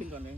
ขึ้นก่อนเลย